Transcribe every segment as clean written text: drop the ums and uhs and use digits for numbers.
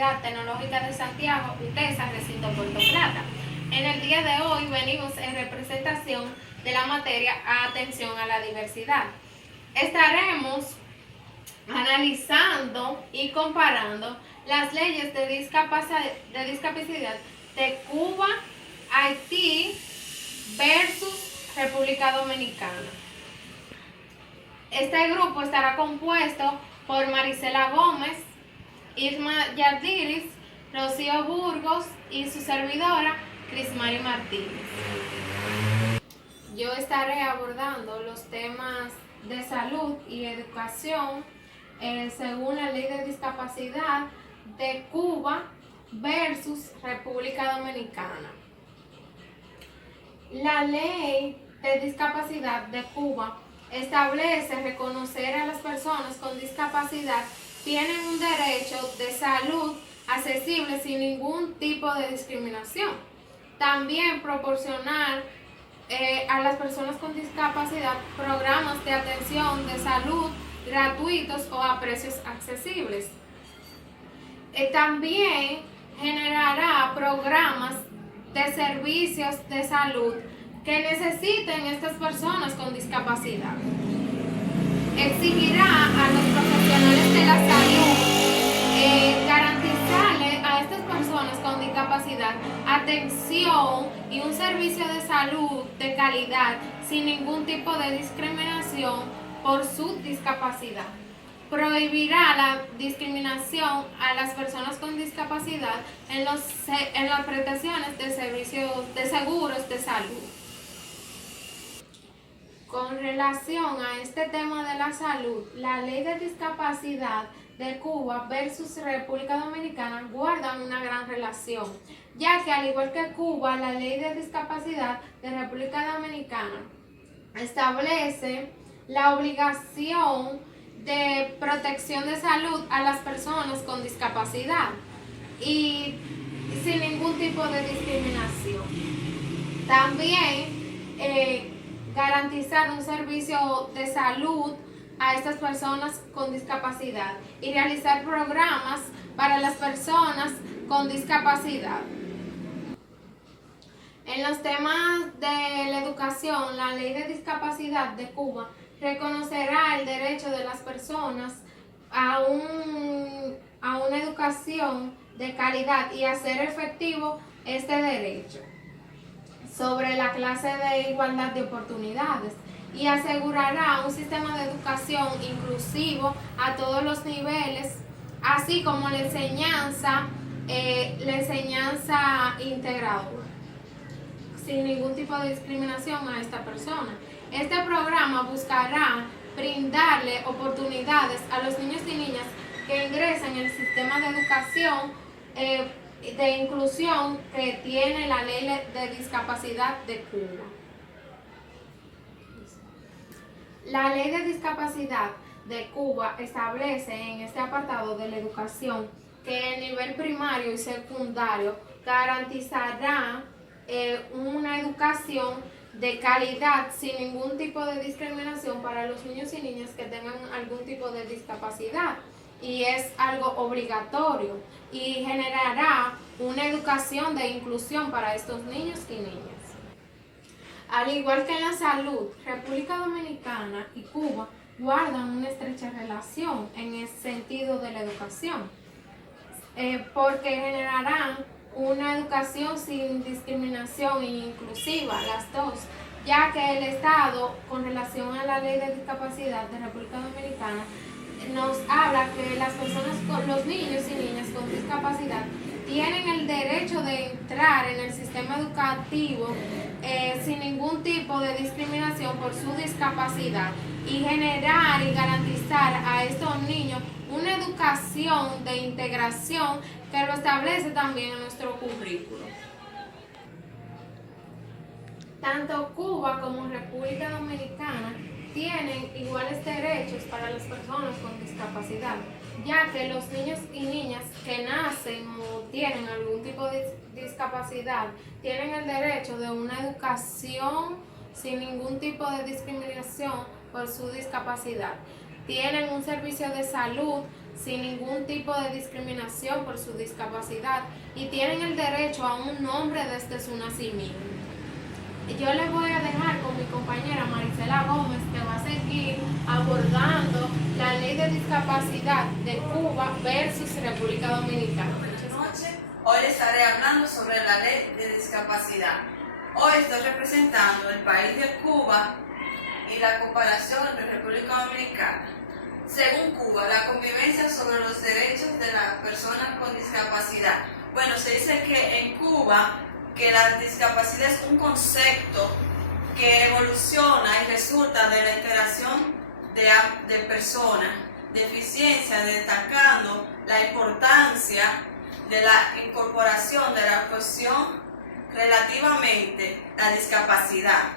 Universidad Tecnológica de Santiago, UTESA, recinto Puerto Plata. En el día de hoy venimos en representación de la materia Atención a la Diversidad. Estaremos analizando y comparando las leyes de discapacidad de Cuba, Haití versus República Dominicana. Este grupo estará compuesto por Marisela Gómez, Irma Yardiris, Rocío Burgos y su servidora, Crismari Martínez. Yo estaré abordando los temas de salud y educación según la Ley de Discapacidad de Cuba versus República Dominicana. La Ley de Discapacidad de Cuba establece reconocer a las personas con discapacidad tienen un derecho de salud accesible sin ningún tipo de discriminación. También proporcionar a las personas con discapacidad programas de atención de salud gratuitos o a precios accesibles. También generará programas de servicios de salud que necesiten estas personas con discapacidad. Exigirá a los profesionales de la salud garantizarle a estas personas con discapacidad atención y un servicio de salud de calidad sin ningún tipo de discriminación por su discapacidad. Prohibirá la discriminación a las personas con discapacidad en las prestaciones de servicios de seguros de salud. Con relación a este tema de la salud, la Ley de Discapacidad de Cuba versus República Dominicana guardan una gran relación, ya que al igual que Cuba, la Ley de Discapacidad de República Dominicana establece la obligación de protección de salud a las personas con discapacidad y sin ningún tipo de discriminación. También garantizar un servicio de salud a estas personas con discapacidad y realizar programas para las personas con discapacidad. En los temas de la educación, la Ley de Discapacidad de Cuba reconocerá el derecho de las personas a una educación de calidad y hacer efectivo este derecho sobre la clase de igualdad de oportunidades y asegurará un sistema de educación inclusivo a todos los niveles, así como la enseñanza integradora, sin ningún tipo de discriminación a esta persona. Este programa buscará brindarle oportunidades a los niños y niñas que ingresan en el sistema de educación de inclusión que tiene la Ley de Discapacidad de Cuba. La Ley de Discapacidad de Cuba establece en este apartado de la educación que el nivel primario y secundario garantizará una educación de calidad sin ningún tipo de discriminación para los niños y niñas que tengan algún tipo de discapacidad, y es algo obligatorio y generará una educación de inclusión para estos niños y niñas. Al igual que en la salud, República Dominicana y Cuba guardan una estrecha relación en el sentido de la educación, porque generarán una educación sin discriminación e inclusiva, las dos, ya que el Estado, con relación a la Ley de Discapacidad de República Dominicana, nos habla que las personas, los niños y niñas con discapacidad tienen el derecho de entrar en el sistema educativo sin ningún tipo de discriminación por su discapacidad y generar y garantizar a estos niños una educación de integración que lo establece también en nuestro currículo. Tanto Cuba como República Dominicana tienen iguales derechos para las personas con discapacidad, ya que los niños y niñas que nacen o tienen algún tipo de discapacidad tienen el derecho de una educación sin ningún tipo de discriminación por su discapacidad. Tienen un servicio de salud sin ningún tipo de discriminación por su discapacidad y tienen el derecho a un nombre desde su nacimiento. Yo les voy a dejar con mi compañera Marisela Gómez, que va a seguir abordando la ley de discapacidad de Cuba versus República Dominicana. Buenas noches. Hoy les estaré hablando sobre la ley de discapacidad. Hoy estoy representando el país de Cuba y la comparación entre República Dominicana. Según Cuba, la convivencia sobre los derechos de las personas con discapacidad. Bueno, se dice que en Cuba que la discapacidad es un concepto que evoluciona y resulta de la interacción de personas, deficiencia, destacando la importancia de la incorporación de la cuestión relativamente a la discapacidad.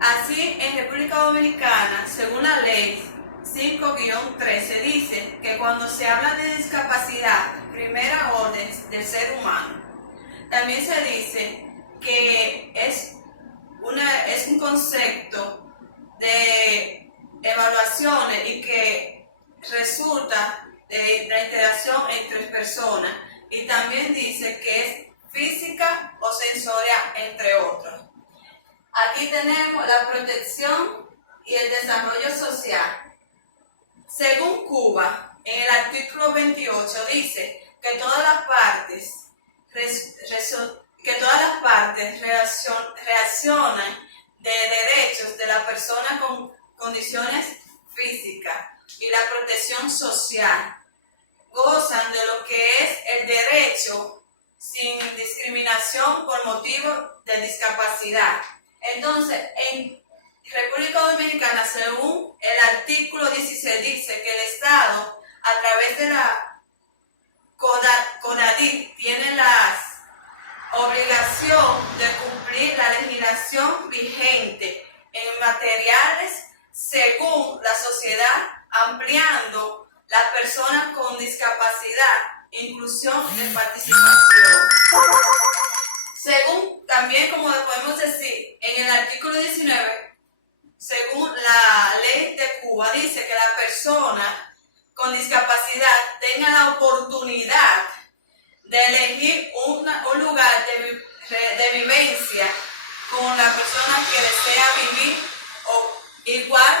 Así, en República Dominicana, según la ley 5-3, se dice que cuando se habla de discapacidad, primera orden del ser humano, también se dice que es un concepto de evaluaciones y que resulta de la interacción entre personas, y también dice que es física o sensorial, entre otros. Aquí tenemos la protección y el desarrollo social. Según Cuba, en el artículo 28 dice que todas las partes reaccionan de derechos de la persona con condiciones físicas y la protección social. Gozan de lo que es el derecho sin discriminación por motivo de discapacidad. Entonces, en República Dominicana, según el artículo 16, dice que el Estado, a través de la CONADIC, tiene la obligación de cumplir la legislación vigente en materiales según la sociedad, ampliando las personas con discapacidad, inclusión y participación. Según, también como podemos decir, en el artículo 19, según la ley de Cuba, dice que la persona con discapacidad tenga la oportunidad de elegir un lugar de vivencia con la persona que desea vivir o igual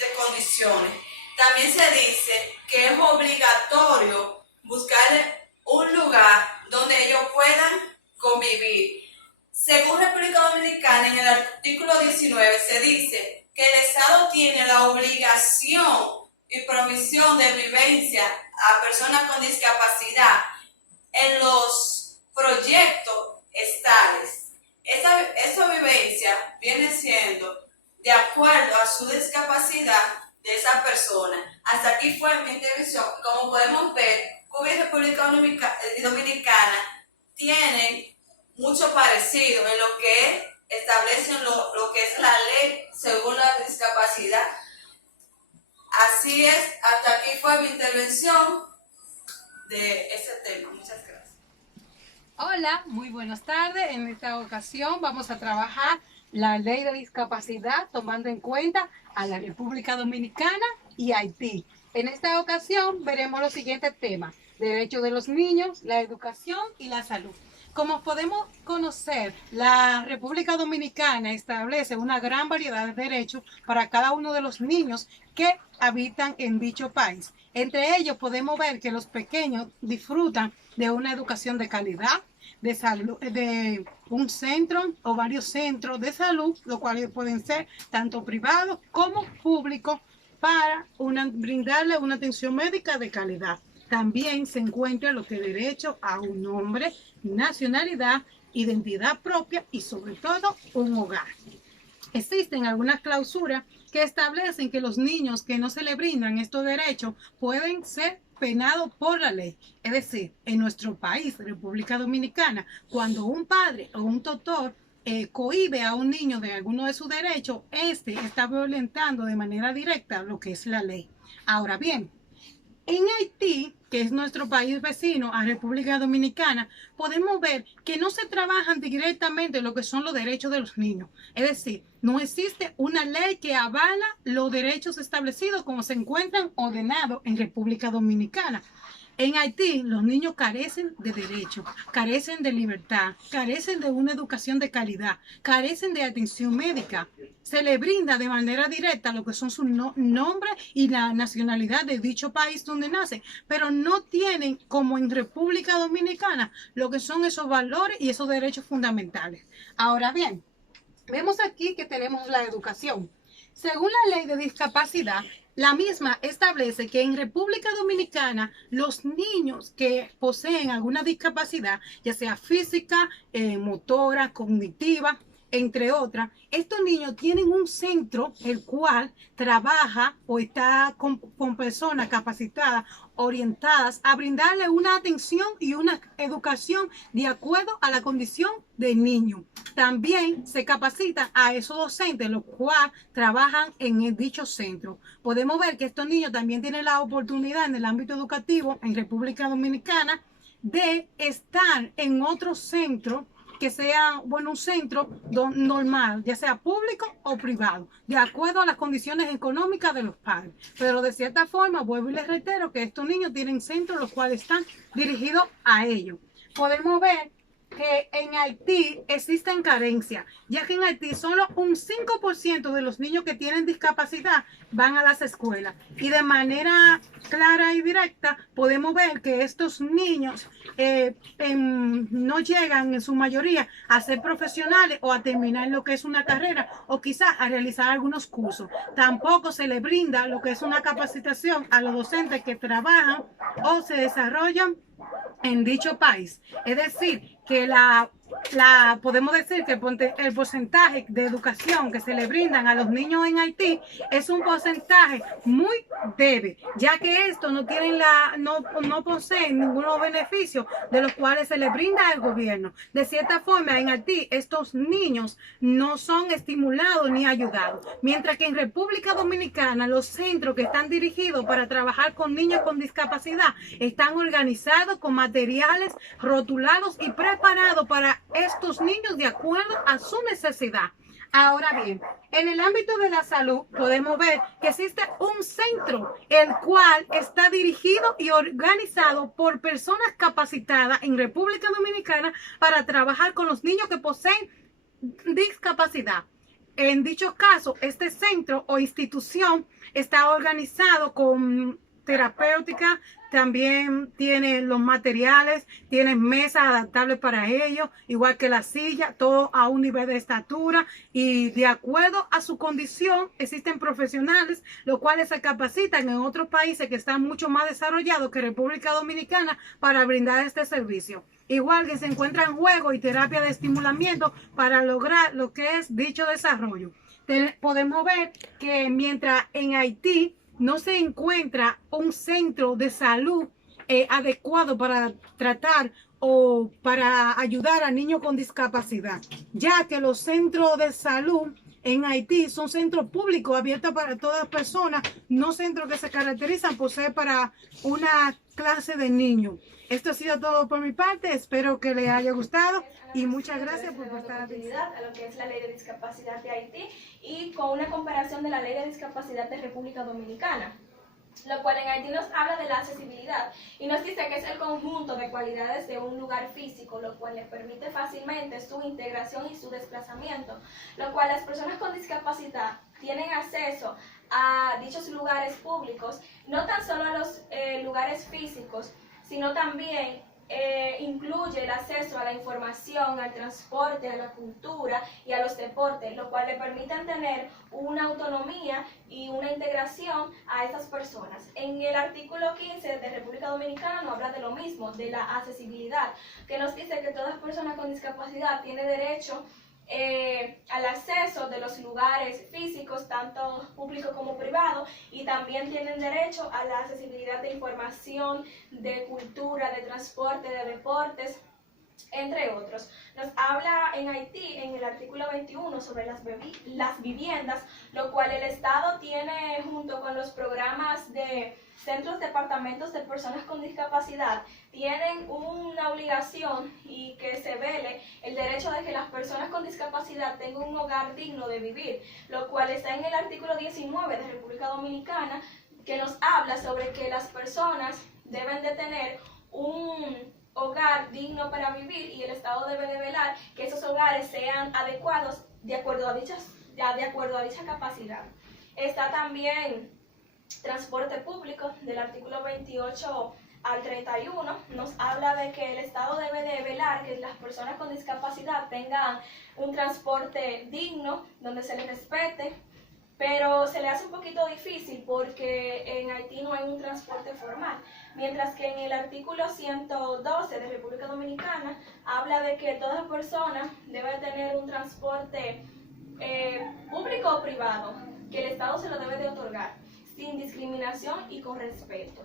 de condiciones. También se dice que es obligatorio buscar un lugar donde ellos puedan convivir. Según República Dominicana, en el artículo 19 se dice que el Estado tiene la obligación y provisión de vivencia a personas con discapacidad en los proyectos estales. Esa vivencia viene siendo de acuerdo a su discapacidad de esa persona. Hasta aquí fue mi intervención. Como podemos ver, Cuba y República Dominicana tienen mucho parecido en lo que establecen lo que es la ley según la discapacidad. Así es, hasta aquí fue mi intervención de ese tema. Muchas gracias. Hola, muy buenas tardes. En esta ocasión vamos a trabajar la ley de discapacidad tomando en cuenta a la República Dominicana y Haití. En esta ocasión veremos los siguientes temas: derechos de los niños, la educación y la salud. Como podemos conocer, la República Dominicana establece una gran variedad de derechos para cada uno de los niños que habitan en dicho país. Entre ellos podemos ver que los pequeños disfrutan de una educación de calidad, de salud, de un centro o varios centros de salud, los cuales pueden ser tanto privados como públicos, para brindarle una atención médica de calidad. También se encuentra lo que es derecho a un nombre, nacionalidad, identidad propia y sobre todo un hogar. Existen algunas clausuras que establecen que los niños que no se le brindan estos derechos pueden ser penados por la ley. Es decir, en nuestro país, República Dominicana, cuando un padre o un tutor cohíbe a un niño de alguno de sus derechos, este está violentando de manera directa lo que es la ley. Ahora bien, En Haití, que es nuestro país vecino a República Dominicana, podemos ver que no se trabajan directamente lo que son los derechos de los niños. Es decir, no existe una ley que avala los derechos establecidos como se encuentran ordenados en República Dominicana. En Haití, los niños carecen de derechos, carecen de libertad, carecen de una educación de calidad, carecen de atención médica. Se les brinda de manera directa lo que son su nombre y la nacionalidad de dicho país donde nace, pero no tienen, como en República Dominicana, lo que son esos valores y esos derechos fundamentales. Ahora bien, vemos aquí que tenemos la educación. Según la ley de discapacidad, la misma establece que en República Dominicana los niños que poseen alguna discapacidad, ya sea física, motora, cognitiva, entre otras, estos niños tienen un centro el cual trabaja o está con personas capacitadas, orientadas a brindarle una atención y una educación de acuerdo a la condición del niño. También se capacita a esos docentes, los cuales trabajan en dicho centro. Podemos ver que estos niños también tienen la oportunidad en el ámbito educativo en República Dominicana de estar en otro centro que sea, bueno, un centro normal, ya sea público o privado, de acuerdo a las condiciones económicas de los padres. Pero de cierta forma, vuelvo y les reitero que estos niños tienen centros los cuales están dirigidos a ellos. Podemos ver que en Haití existen carencias, ya que en Haití solo un 5% de los niños que tienen discapacidad van a las escuelas. Y de manera clara y directa podemos ver que estos niños no llegan en su mayoría a ser profesionales o a terminar lo que es una carrera o quizás a realizar algunos cursos. Tampoco se les brinda lo que es una capacitación a los docentes que trabajan o se desarrollan en dicho país. Es decir, que podemos decir que el porcentaje de educación que se le brindan a los niños en Haití es un porcentaje muy débil, ya que estos no tienen no poseen ningunos beneficios de los cuales se les brinda al gobierno. De cierta forma, en Haití estos niños no son estimulados ni ayudados, mientras que en República Dominicana los centros que están dirigidos para trabajar con niños con discapacidad están organizados con materiales rotulados y preparados para estos niños de acuerdo a su necesidad. Ahora bien, en el ámbito de la salud podemos ver que existe un centro el cual está dirigido y organizado por personas capacitadas en República Dominicana para trabajar con los niños que poseen discapacidad. En dichos casos, este centro o institución está organizado con terapéutica, también tiene los materiales, tiene mesas adaptables para ellos, igual que la silla, todo a un nivel de estatura y de acuerdo a su condición existen profesionales los cuales se capacitan en otros países que están mucho más desarrollados que República Dominicana para brindar este servicio. Igual que se encuentran juegos y terapia de estimulamiento para lograr lo que es dicho desarrollo. Podemos ver que mientras en Haití no se encuentra un centro de salud adecuado para tratar o para ayudar a niños con discapacidad, ya que los centros de salud en Haití son centros públicos abiertos para todas personas, no centros que se caracterizan por ser para una clase de niños. Esto ha sido todo por mi parte, espero que les haya gustado y muchas gracias por prestar atención a lo que es la ley de discapacidad de Haití y con una comparación de la ley de discapacidad de República Dominicana, lo cual en Haití nos habla de la accesibilidad y nos dice que es el conjunto de cualidades de un lugar físico, lo cual le permite fácilmente su integración y su desplazamiento, lo cual las personas con discapacidad tienen acceso a dichos lugares públicos, no tan solo a los lugares físicos, sino también incluye el acceso a la información, al transporte, a la cultura y a los deportes, lo cual le permiten tener una autonomía y una integración a estas personas. En el artículo 15 de República Dominicana nos habla de lo mismo, de la accesibilidad, que nos dice que toda persona con discapacidad tiene derecho al acceso de los lugares físicos, tanto público como privado, y también tienen derecho a la accesibilidad de información, de cultura, de transporte, de deportes, entre otros. Nos habla en Haití, en el artículo 21, sobre las viviendas, lo cual el Estado tiene, junto con los programas de centros, departamentos de personas con discapacidad, tienen una obligación y que se vele el derecho de que las personas con discapacidad tengan un hogar digno de vivir, lo cual está en el artículo 19 de República Dominicana, que nos habla sobre que las personas deben de tener un hogar digno para vivir y el Estado debe de velar que esos hogares sean adecuados de acuerdo a dicha capacidad. Está también transporte público, del artículo 28 al 31, nos habla de que el Estado debe de velar que las personas con discapacidad tengan un transporte digno, donde se les respete, pero se le hace un poquito difícil porque en Haití no hay un transporte formal, mientras que en el artículo 112 de República Dominicana habla de que toda persona debe tener un transporte público o privado, que el Estado se lo debe de otorgar, sin discriminación y con respeto.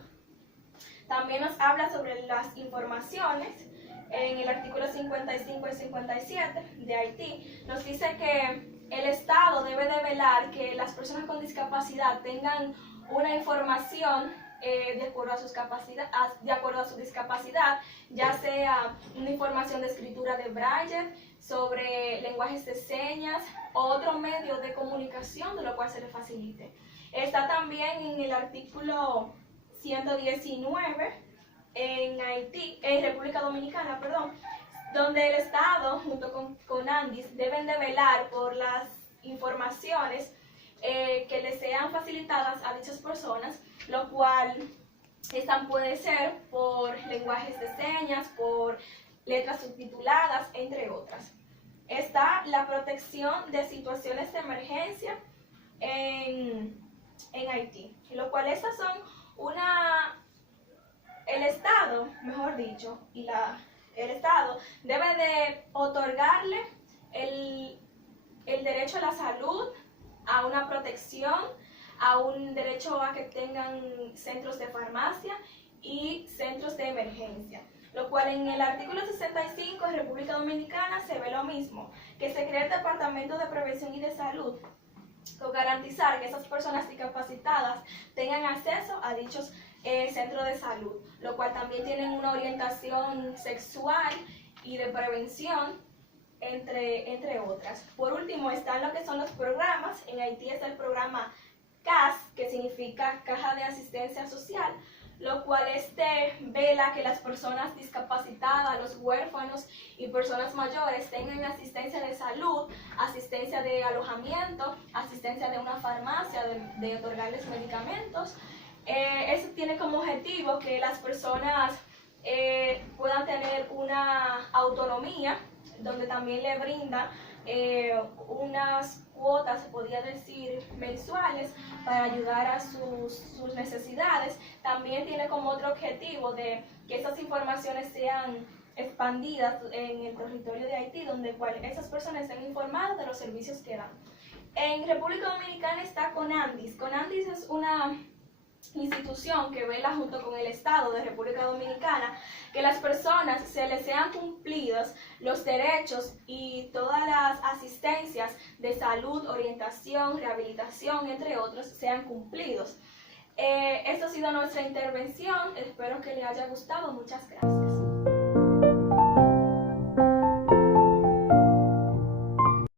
También nos habla sobre las informaciones. En el artículo 55 y 57 de Haití nos dice que el Estado debe de velar que las personas con discapacidad tengan una información de acuerdo a su discapacidad, ya sea una información de escritura de braille, sobre lenguajes de señas o otro medio de comunicación de lo cual se le facilite. Está también en el artículo 119 en República Dominicana, donde el Estado junto con Andis deben de velar por las informaciones que les sean facilitadas a dichas personas, lo cual esta puede ser por lenguajes de señas, por letras subtituladas, entre otras. Está la protección de situaciones de emergencia en Haití, lo cual estas son el Estado, mejor dicho, el Estado debe de otorgarle el derecho a la salud, a una protección, a un derecho a que tengan centros de farmacia y centros de emergencia, lo cual en el artículo 65 de República Dominicana se ve lo mismo, que se crea el Departamento de Prevención y de Salud, con garantizar que esas personas discapacitadas tengan acceso a dichos centros de salud, lo cual también tienen una orientación sexual y de prevención, entre otras. Por último, están lo que son los programas. En Haití está el programa CAS, que significa Caja de Asistencia Social, lo cual vela que las personas discapacitadas, los huérfanos y personas mayores tengan asistencia de salud, asistencia de alojamiento, asistencia de una farmacia, de otorgarles medicamentos. Eso tiene como objetivo que las personas puedan tener una autonomía, donde también le brinda unas cuotas, se podría decir, mensuales para ayudar a sus necesidades. También tiene como otro objetivo de que esas informaciones sean expandidas en el territorio de Haití, donde esas personas estén informadas de los servicios que dan. En República Dominicana está CONANDIS. CONANDIS es una institución que vela junto con el Estado de República Dominicana que las personas se les sean cumplidos los derechos y todas las asistencias de salud, orientación, rehabilitación, entre otros, sean cumplidos. Esta ha sido nuestra intervención, espero que les haya gustado, muchas gracias.